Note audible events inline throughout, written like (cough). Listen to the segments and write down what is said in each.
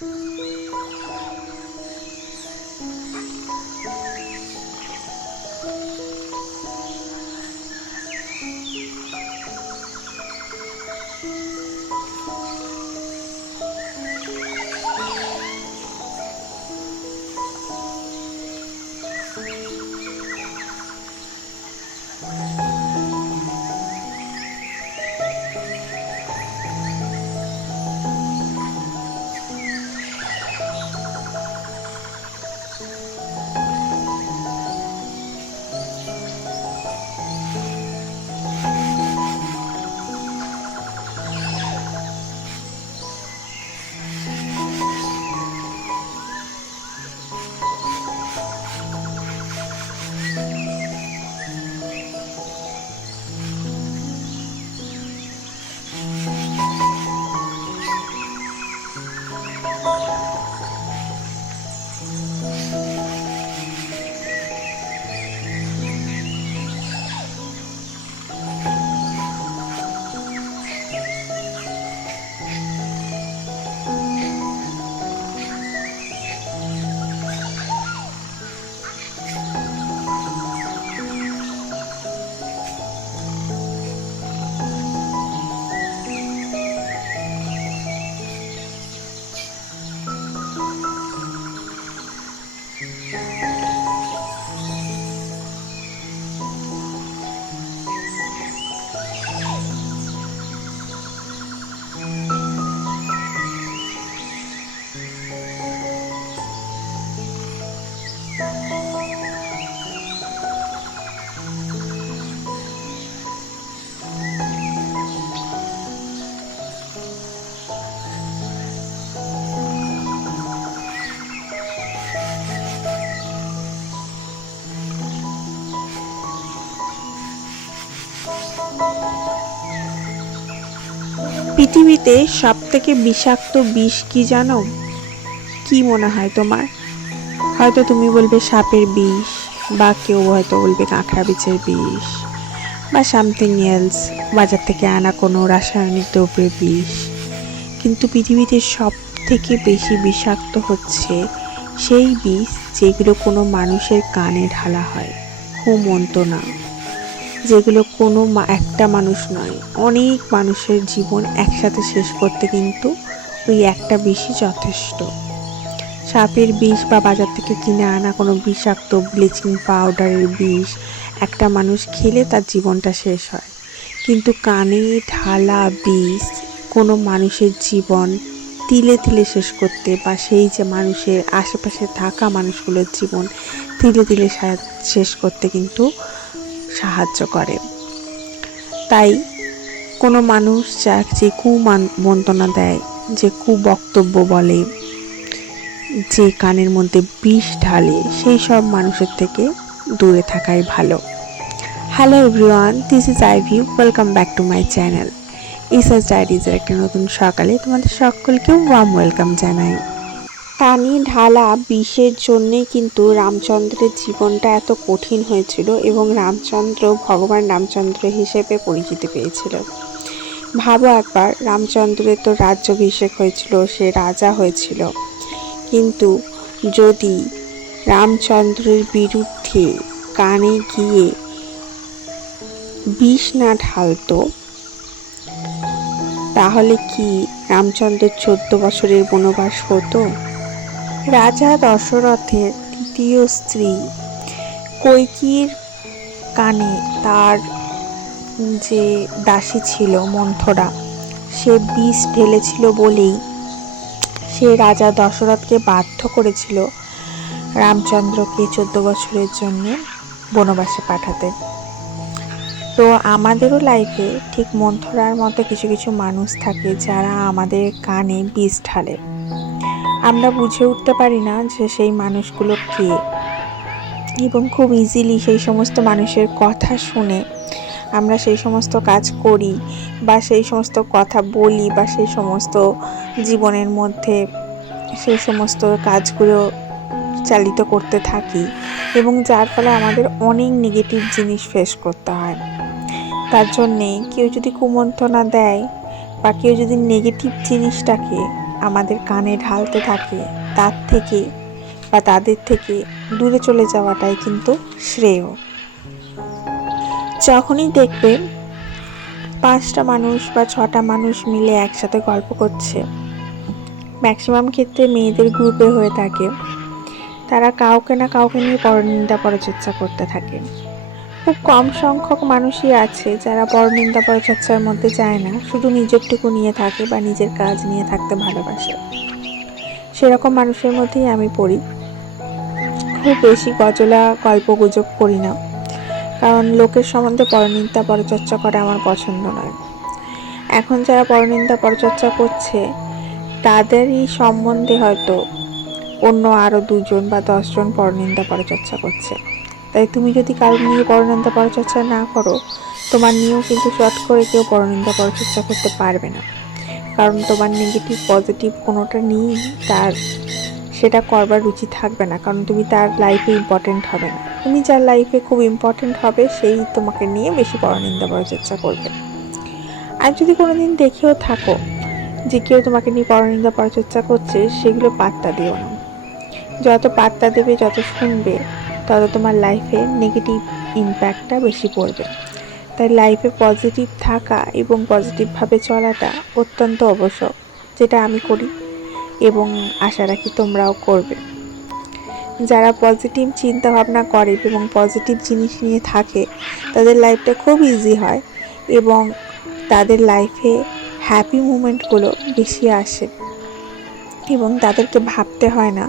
Mm-hmm. (laughs) পৃথিবীতে সব থেকে বিষাক্ত বিষ কি জানো? কি মনে হয় তোমার? হয়তো তুমি বলবে সাপের বিষ, বা কেউ হয়তো বলবে কাঁকড়া বিচের বিষ, বা সামথিং এলস বাজার থেকে আনা কোনো রাসায়নিক দ্রব্যের বিষ। কিন্তু পৃথিবীতে সব থেকে বেশি বিষাক্ত হচ্ছে সেই বিষ যেগুলো কোনো মানুষের কানে ঢালা হয় না। যেগুলো কোনো একটা মানুষ নয়। অনেক মানুষের জীবন একসাথে শেষ করতে কিন্তু ওই একটা বিষই যথেষ্ট। সাপের বিষ বা বাজার থেকে কিনে আনা কোনো বিষাক্ত ব্লিচিং পাউডারের বিষ, একটা মানুষ খেলে তার জীবনটা শেষ হয়। কিন্তু কানে ঢালা বিষ কোনো মানুষের জীবন তিলে তিলে শেষ করতে বা সেই যে মানুষের আশেপাশে থাকা মানুষগুলোর জীবন তিলে তিলে শেষ করতে কিন্তু সাহায্য করে। তাই কোনো মানুষ যার যে কুমন্ত্রণা দেয়, যে কুবক্তব্য বলে, যে কানের মধ্যে বিষ ঢালে, সেই সব মানুষের থেকে দূরে থাকাই ভালো। Hello everyone this is I view welcome back to my channel ইসাস ডায়েরিজের একটা নতুন সকালে তোমাদের সকলকে ওয়ার্ম ওয়েলকাম জানাই। পানি ঢালা বিষের জন্যে কিন্তু রামচন্দ্রের জীবনটা এত কঠিন হয়েছিল এবং রামচন্দ্র ভগবান রামচন্দ্র হিসেবে পরিচিতি পেয়েছিল। ভাবো একবার, রামচন্দ্রের তো রাজ্যাভিষেক হয়েছিল, সে রাজা হয়েছিল। কিন্তু যদি রামচন্দ্রের বিরুদ্ধে কানে গিয়ে বিষ না ঢালতো, তাহলে কি রামচন্দ্রের চোদ্দ বছরের বনবাস হতো? রাজা দশরথের তৃতীয় স্ত্রী। কৈকির কানে তার যে দাসী ছিল মন্থরা, সে বিষ ঢেলেছিল বলেই সে রাজা দশরথকে বাধ্য করেছিল রামচন্দ্রকে চোদ্দ বছরের জন্য বনবাসে পাঠাতে। তো আমাদেরও লাইফে ঠিক মন্থরার মতো কিছু কিছু মানুষ থাকে যারা আমাদের কানে বিষ ঢালে। আমরা বুঝে উঠতে পারি না যে সেই মানুষগুলো কে। এবং খুব ইজিলি সেই সমস্ত মানুষের কথা শুনে আমরা সেই সমস্ত কাজ করি বা সেই সমস্ত কথা বলি বা সেই সমস্ত জীবনের মধ্যে সেই সমস্ত কাজগুলো চালিত করতে থাকি এবং যার ফলে আমাদের অনেক নেগেটিভ জিনিস ফেস করতে হয়। তার জন্যে কেউ যদি কুমন্ত্রণা দেয় বা কেউ যদি নেগেটিভ জিনিসটাকে আমাদের কানে ঢালতে থাকে, তার থেকে বা তাদের থেকে দূরে চলে যাওয়াটাই কিন্তু শ্রেয়। যখনই দেখবে পাঁচটা মানুষ বা ছটা মানুষ মিলে একসাথে গল্প করছে ম্যাক্সিমাম ক্ষেত্রে মেয়েদের গ্রুপে হয়ে থাকে, তারা কাউকে না কাউকে নিয়ে পরনিন্দা পরচর্চা করতে থাকে। খুব কম সংখ্যক মানুষই আছে যারা পরনিন্দা পরচর্চার মধ্যে যায় না, শুধু নিজেরটুকু নিয়ে থাকে বা নিজের কাজ নিয়ে থাকতে ভালোবাসে। সেরকম মানুষের মধ্যেই আমি পড়ি। খুব বেশি গজলা, গল্প গুজব করি না, কারণ লোকের সম্বন্ধে পরনিন্দা পরচর্চা করা আমার পছন্দ নয়। এখন যারা পরনিন্দা পরচর্চা করছে, তাদেরই সম্বন্ধে হয়তো অন্য আরও দুজন বা দশজন পরনিন্দা পরচর্চা করছে। তাই তুমি যদি কারোর নিয়ে পরনিন্দা পরচর্চা না করো, তোমার নিয়েও কিন্তু শর্ট করে কেউ পরনিন্দা পরচর্চা করতে পারবে না। কারণ তোমার নেগেটিভ পজিটিভ কোনোটা নিয়েই তার সেটা করবার রুচি থাকবে না, কারণ তুমি তার লাইফে ইম্পর্টেন্ট হবে না। তুমি যার লাইফে খুব ইম্পর্টেন্ট হবে, সেই তোমাকে নিয়ে বেশি পরনিন্দা পরচর্চা করবে। আর যদি কোনো দিন দেখেও থাকো যে কেউ তোমাকে নিয়ে পরনিন্দা পরচর্চা করছে, সেগুলো পাত্তা দিও না। যত পাত্তা দেবে, যত শুনবে তত তোমার লাইফে নেগেটিভ ইম্প্যাক্টটা বেশি পড়বে। তাই লাইফে পজিটিভ থাকা এবং পজিটিভভাবে চলাটা অত্যন্ত আবশ্যক, যেটা আমি করি এবং আশা রাখি তোমরাও করবে। যারা পজিটিভ চিন্তা ভাবনা করে এবং পজিটিভ জিনিস নিয়ে থাকে, তাদের লাইফটা খুব ইজি হয় এবং তাদের লাইফে হ্যাপি মুমেন্টগুলো বেশি আসে। এবং তাদেরকে ভাবতে হয় না।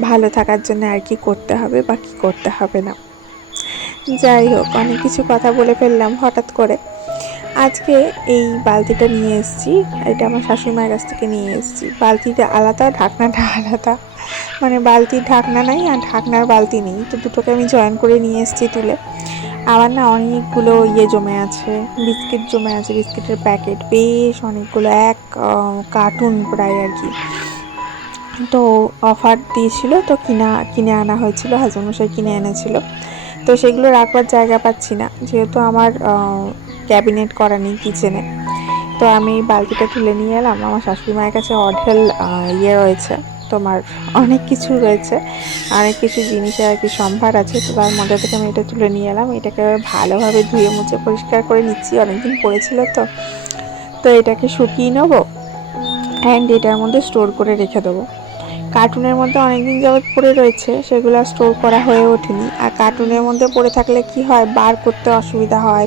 ভালো থাকার জন্য আর কি করতে হবে বা কী করতে হবে না। যাই হোক, অনেক কিছু কথা বলে ফেললাম হঠাৎ করে। আজকে এই বালতিটা নিয়ে এসেছি এটা আমার শাশুড়িমায়ের কাছ থেকে নিয়ে এসেছি। বালতিটা আলাদা, ঢাকনাটা আলাদা। মানে বালতির ঢাকনা নাই আর ঢাকনার বালতি নেই। তো দুটোকে আমি জয়েন করে নিয়ে এসেছি তুলে। আবার না অনেকগুলো ইয়ে জমে আছে, বিস্কিট জমে আছে, বিস্কিটের প্যাকেট বেশ অনেকগুলো, এক কার্টুন প্রায় আর কি। তো অফার দিয়েছিল, তো কিনা, কিনে আনা হয়েছিল হাজমশাই কিনে এনেছিল। তো সেগুলো রাখবার জায়গা পাচ্ছি না, যেহেতু আমার ক্যাবিনেট করা নেই কিচেনে। তো আমি বালতিটা তুলে নিয়ে এলাম, আমার শাশুড়ি মায়ের কাছে অঢেল ইয়ে রয়েছে, তোমার অনেক কিছু রয়েছে, অনেক কিছু জিনিসের আর কি সম্ভার আছে, তো তার মধ্যে থেকে আমি এটা তুলে নিয়ে এলাম, এটাকে ভালোভাবে ধুয়ে মুছে পরিষ্কার করে নিচ্ছি, অনেকদিন পড়েছিল তো। তো এটাকে শুকিয়ে নেব অ্যান্ড এটার মধ্যে স্টোর করে রেখে দেবো। কার্টুনের মধ্যে অনেকদিন যাবৎ পড়ে রয়েছে, সেগুলো স্টোর করা হয়ে ওঠেনি। আর কার্টুনের মধ্যে পড়ে থাকলে কি হয়? বার করতে অসুবিধা হয়।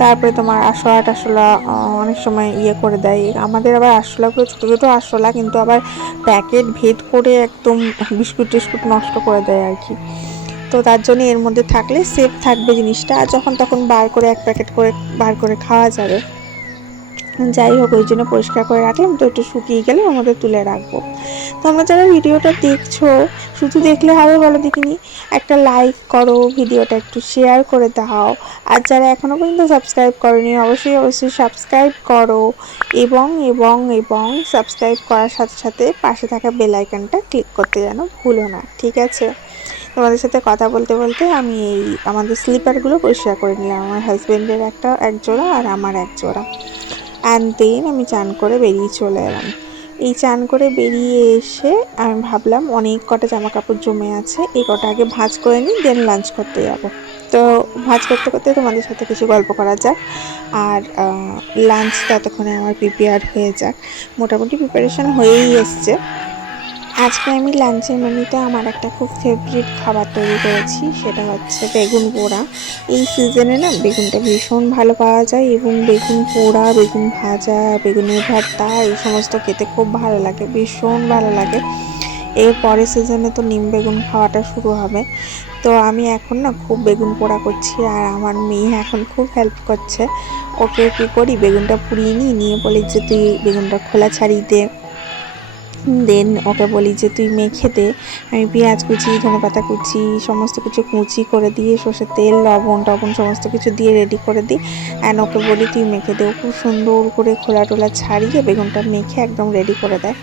তারপরে তোমার আরশোলা টাশলা অনেক সময় ইয়ে করে দেয়। আমাদের আবার আরশোলাগুলো ছোটো ছোটো আরশোলা, কিন্তু আবার প্যাকেট ভেদ করে একদম বিস্কুট টিস্কুট নষ্ট করে দেয় আর কি। তো তার জন্য এর মধ্যে থাকলে সেফ থাকবে জিনিসটা। আর যখন তখন বার করে এক প্যাকেট করে বার করে খাওয়া যাবে। যাই হোক, ওই জন্য পরিষ্কার করে রাখলাম। তো একটু শুকিয়ে গেলে আমাদের তুলে রাখব। তোমরা যারা ভিডিওটা দেখছ, শুধু দেখলে হবে বলো দেখিনি, একটা লাইক করো, ভিডিওটা একটু শেয়ার করে দাও। আর যারা এখনও পর্যন্ত সাবস্ক্রাইব করনি, অবশ্যই অবশ্যই সাবস্ক্রাইব করো এবং এবং এবং সাবস্ক্রাইব করার সাথে সাথে পাশে থাকা বেল আইকনটা ক্লিক করতে যেন ভুলো না, ঠিক আছে? তোমাদের সাথে কথা বলতে বলতে আমি এই আমাদের স্লিপারগুলো পরিষ্কার করে নিলাম। আমার হাজব্যান্ডের একটা এক জোড়া আর আমার এক জোড়া অ্যান্ড দেন আমি চান করে বেরিয়ে চলে এলাম। এই চান করে বেরিয়ে এসে আমি ভাবলাম অনেক কটা জামা কাপড় জমে আছে, এই কটা আগে ভাঁজ করে নিই দেন লাঞ্চ করতে যাব। তো ভাঁজ করতে করতে তোমাদের সাথে কিছু গল্প করা যাক। আর লাঞ্চ ততক্ষণে আমার প্রিপেয়ার হয়ে যাক। মোটামুটি প্রিপারেশান হয়েই এসছে। আজকে আমি লাঞ্চের মেনুতে আমার একটা খুব ফেভারিট খাবার তৈরি করেছি, সেটা হচ্ছে বেগুন পোড়া। এই সিজনে না বেগুনটা ভীষণ ভালো পাওয়া যায় এবং বেগুন পোড়া, বেগুন ভাজা, বেগুনের ভর্তা, এই সমস্ত খেতে খুব ভালো লাগে, ভীষণ ভালো লাগে। এর পরের সিজনে তো নিম বেগুন খাওয়াটা শুরু হবে। তো আমি এখন না খুব বেগুন পোড়া করছি আর আমার মেয়ে এখন খুব হেল্প করছে। ওকে কী করি, বেগুনটা পুড়িয়ে নিই, নিয়ে বলি যে, তুই বেগুনটা খোলা ছাড়িয়ে দে। দেন ওকে বলি যে, তুই মেখে দে, আমি পেঁয়াজ কুচি ধনে পাতা কুচি, সমস্ত কিছু কুচি করে দিয়ে, সর্ষের তেল, লবণ টবণ সমস্ত কিছু দিয়ে রেডি করে দিই অ্যান্ড ওকে বলি, তুই মেখে দে। খুব সুন্দর করে খোলা টোলা ছাড়িয়ে বেগুনটা মেখে একদম রেডি করে দেয়।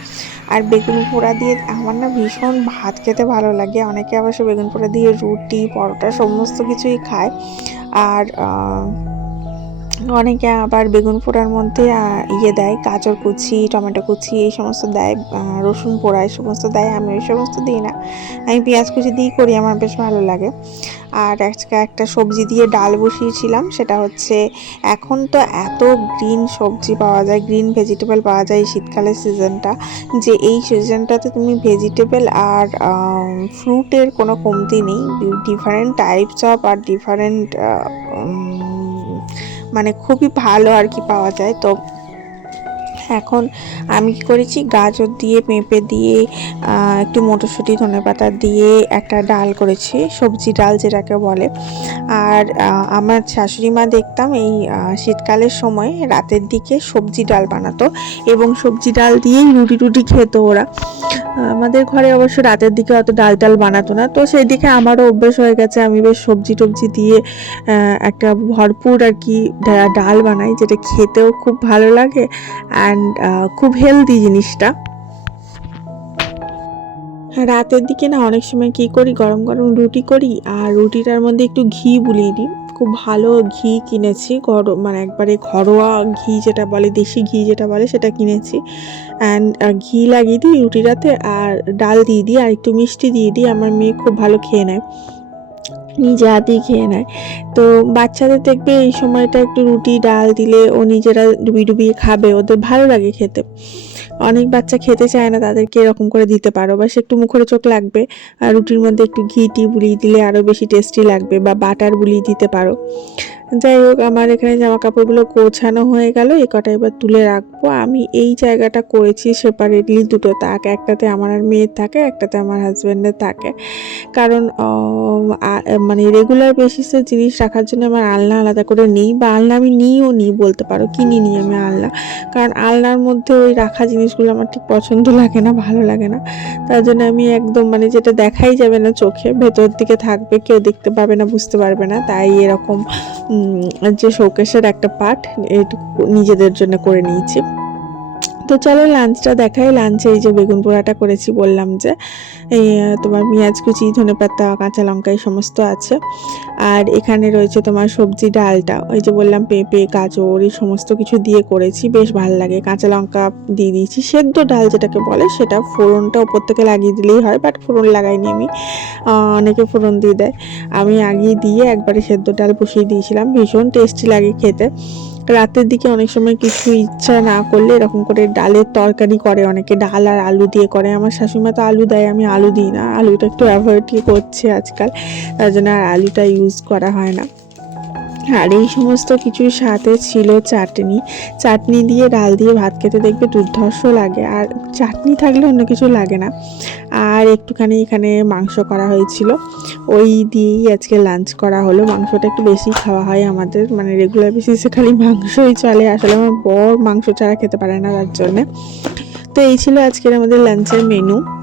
আর বেগুন পোড়া দিয়ে আমার না ভীষণ ভাত খেতে ভালো লাগে। অনেকে সে বেগুন পোড়া দিয়ে রুটি, পরোটা সমস্ত কিছুই খায়। আর অনেকে আবার বেগুন পোড়ার মধ্যে ইয়ে দেয়, গাজর কুচি, টমেটো কুচি, এই সমস্ত দেয় রসুন পোড়া, এই সমস্ত দেয়, আমি ওই সমস্ত দিই না। আমি পেঁয়াজ কুচি দিয়েই করি, আমার বেশ ভালো লাগে। আর আজকে একটা সবজি দিয়ে ডাল বসিয়েছিলাম, সেটা হচ্ছে এখন তো এত গ্রিন সবজি পাওয়া যায় গ্রিন ভেজিটেবল পাওয়া যায় এই শীতকালের সিজনটা যে এই সিজনটাতে তুমি ভেজিটেবল আর ফ্রুটের কোনো কমতি নেই। ডিফারেন্ট টাইপস অফ আর ডিফারেন্ট মানে খুবই ভালো আর কি পাওয়া যায়। তো এখন আমি কি করেছি? গাজর দিয়ে পেঁপে দিয়ে একটু মটরশুঁটি ধনেপাতা দিয়ে একটা ডাল করেছি, সবজি ডাল যেটাকে বলে। আর আমার শাশুড়ি মা দেখতাম এই শীতকালের সময় রাতের দিকে সবজি ডাল বানাতো এবং সবজি ডাল দিয়েই রুটি টুটি খেত ওরা। আমাদের ঘরে অবশ্য রাতের দিকে অত ডাল টাল বানাতো না, তো সেই দিকে আমারও অভ্যেস হয়ে গেছে। আমি বেশ সবজি টবজি দিয়ে একটা ভরপুর আর কি ডাল বানাই, যেটা খেতেও খুব ভালো লাগে। অ্যান্ড খুব হেলদি জিনিসটা। রাতের দিকে না অনেক সময় কি করি, গরম গরম রুটি করি, আর রুটিটার মধ্যে একটু ঘি বুলিয়ে দিই। খুব ভালো ঘি কিনেছি গরম মানে একবারে ঘরোয়া ঘি যেটা বলে, দেশি ঘি যেটা বলে, সেটা কিনেছি। অ্যান্ড ঘি লাগিয়ে দিই রুটিটাতে, আর ডাল দিয়ে দিই, আর একটু মিষ্টি দিয়ে দিই, আমার মেয়ে খুব ভালো খেয়ে নেয়। নিজে হাতেই খেয়ে নেয়। তো বাচ্চাদের দেখবে এই সময়টা একটু রুটি, ডাল দিলে ও নিজেরা ডুবিয়ে ডুবিয়ে খাবে, ওদের ভালো লাগে খেতে। অনেক বাচ্চা খেতে চায় না, তাদেরকে এরকম করে দিতে পারো। বা সে একটু মুখরে চোখ লাগবে, আর রুটির মধ্যে একটু ঘি টি বুলিয়ে দিলে আরও বেশি টেস্টি লাগবে, বা বাটার বুলিয়ে দিতে পারো। যাই হোক, আমার এখানে জামা কাপড়গুলো গোছানো হয়ে গেল। এ কটা এবার তুলে রাখব। আমি এই জায়গাটা করেছি সেপারেটলি দুটো তাক। একটাতে আমার আর মেয়ের থাকে, একটাতে আমার হাজব্যান্ডের থাকে। কারণ মানে রেগুলার বেসিসে জিনিস রাখার জন্য আমার আলনা আলাদা করে নিই বা আলনা আমি নিইও নিই বলতে পারো, কিনি নিই আমি আলনা। কারণ আলনার মধ্যে ওই রাখা জিনিসগুলো আমার ঠিক পছন্দ লাগে না, ভালো লাগে না। তার জন্য আমি একদম মানে যেটা দেখাই যাবে না চোখে ভেতর দিকে থাকবে, কেউ দেখতে পাবে না, বুঝতে পারবে না। তাই এরকম যে শোকেশের একটা পার্ট এটুকু নিজেদের জন্য করে নিয়েছি। তো চলো লাঞ্চটা দেখাই। লাঞ্চে এই যে বেগুন পোড়াটা করেছি, বললাম যে এই তোমার পেঁয়াজ কুচি, ধনে পাতা, কাঁচা লঙ্কা, এই সমস্ত আছে। আর এখানে রয়েছে তোমার সবজি ডালটা। ওই যে বললাম পেঁপে, গাজর, এই সমস্ত কিছু দিয়ে করেছি। বেশ ভালো লাগে। কাঁচা লঙ্কা দিয়ে দিয়েছি। সেদ্ধ ডাল যেটাকে বলে, সেটা ফোড়নটা ওপর থেকে লাগিয়ে দিলেই হয় বাট ফোড়ন লাগাইনি আমি। অনেকে ফোড়ন দিয়ে দেয়। আমি আগিয়ে দিয়ে একবারে সেদ্ধ ডাল বসিয়ে দিয়েছিলাম। ভীষণ টেস্টি লাগে খেতে। রাতের দিকে অনেক সময় কিছু ইচ্ছা না করলে এরকম করে ডালের তরকারি করে, অনেকে ডাল আর আলু দিয়ে করে। আমার শাশুড়িমা তো আলু দেয়, আমি আলু দিই না। আলুটা একটু অ্যাভয়েডই করছে আজকাল। তার জন্য আর আলুটা ইউজ করা হয় না। আর এই সমস্ত কিছুর সাথে ছিল চাটনি। চাটনি দিয়ে ডাল দিয়ে ভাত খেতে দেখবে দুর্ধর্ষ লাগে। আর চাটনি থাকলে অন্য কিছু লাগে না। আর একটুখানি এখানে মাংস করা হয়েছিল। ওই দিয়েই আজকে লাঞ্চ করা হলো। মাংসটা একটু বেশি খাওয়া হয় আমাদের। মানে রেগুলার বেসিসে খালি মাংসই চলে। আসলে আমার বড় মাংস ছাড়া খেতে পারে না তার জন্যে। তো এই ছিল আজকের আমাদের লাঞ্চের মেনু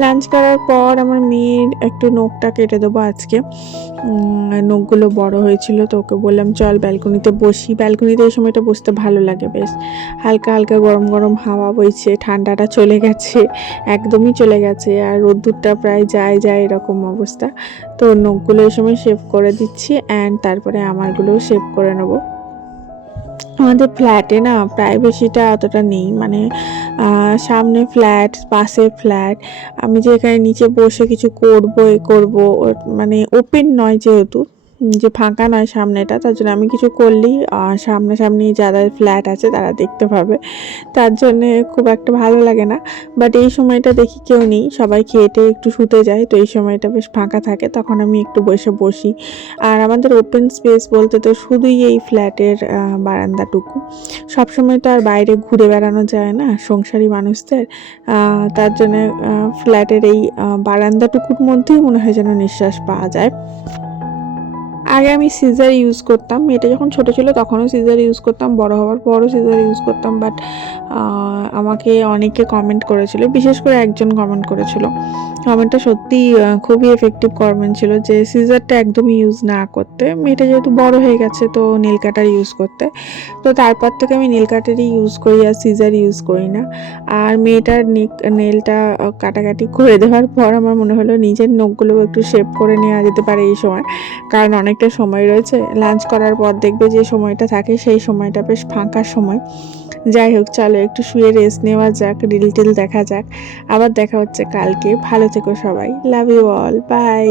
লাঞ্চ করার পর আমার মেয়ের একটু নখটা কেটে দেবো আজকে। নখগুলো বড় হয়েছিল তো ওকে বললাম, চল ব্যালকনিতে বসি। ব্যালকনিতে এই সময়টা বসতে ভালো লাগে বেশ। হালকা হালকা গরম গরম হাওয়া বইছে, ঠান্ডাটা চলে গেছে, একদমই চলে গেছে। আর রোদ্দুরটা প্রায় যায় যায় এরকম অবস্থা। তো নখগুলো এই সময় শেভ করে দিচ্ছি অ্যান্ড তারপরে আমারগুলোও শেভ করে নেব। আমাদের ফ্ল্যাটে না প্রাইভেসিটা অতটা নেই। মানে সামনে ফ্ল্যাট পাশে ফ্ল্যাট। আমি যে এখানে নিচে বসে কিছু করব, এ করব মানে ওপেন নয় যেহেতু। যে ফাঁকা নয় সামনেটা তার জন্য আমি কিছু করলেই আহ, সামনাসামনি যারা ফ্ল্যাট আছে তারা দেখতে পাবে তার জন্যে খুব একটা ভালো লাগে না। বাট এই সময়টা দেখি কেউ নেই সবাই খেয়েটে একটু শুতে যায় তো এই সময়টা বেশ ফাঁকা থাকে তখন আমি একটু বসে বসি। আর আমাদের ওপেন স্পেস বলতে তো শুধুই এই ফ্ল্যাটের বারান্দাটুকু। সবসময় তো আর বাইরে ঘুরে বেড়ানো যায় না সংসারী মানুষদের। তার জন্য ফ্ল্যাটের এই বারান্দাটুকুর মধ্যেই মনে হয় যেন নিঃশ্বাস পাওয়া যায়। আগে আমি সিজার ইউজ করতাম। মেয়েটা যখন ছোট ছিল তখনও সিজার ইউজ করতাম, বড় হওয়ার পরও সিজার ইউজ করতাম বাট আমাকে অনেকে কমেন্ট করেছিল, বিশেষ করে একজন কমেন্ট করেছিল। কমেন্টটা সত্যি খুবই এফেক্টিভ কমেন্ট ছিল যে সিজারটা একদমই ইউজ না করতে। মেয়েটা যেহেতু বড় হয়ে গেছে তো নীল কাটার ইউজ করতে। তো তারপর থেকে আমি নীল কাটারই ইউজ করি আর সিজার ইউজ করি না। আর মেয়েটার নেলটা কাটাকাটি করে দেওয়ার পর আমার মনে হলো নিজের নখগুলো একটু শেপ করে নেওয়া যেতে পারে এই সময়। কারণ অনেকটা সময় রয়েছে। লাঞ্চ করার পর দেখবে যে সময়টা থাকে, সেই সময়টা বেশ ফাঁকা সময়। যাই হোক, চলো একটু শুয়ে রেস্ট নেওয়া যাক, রিল টিল দেখা যাক। আবার দেখা হচ্ছে কালকে। ভালো থেকো সবাই। Love you all by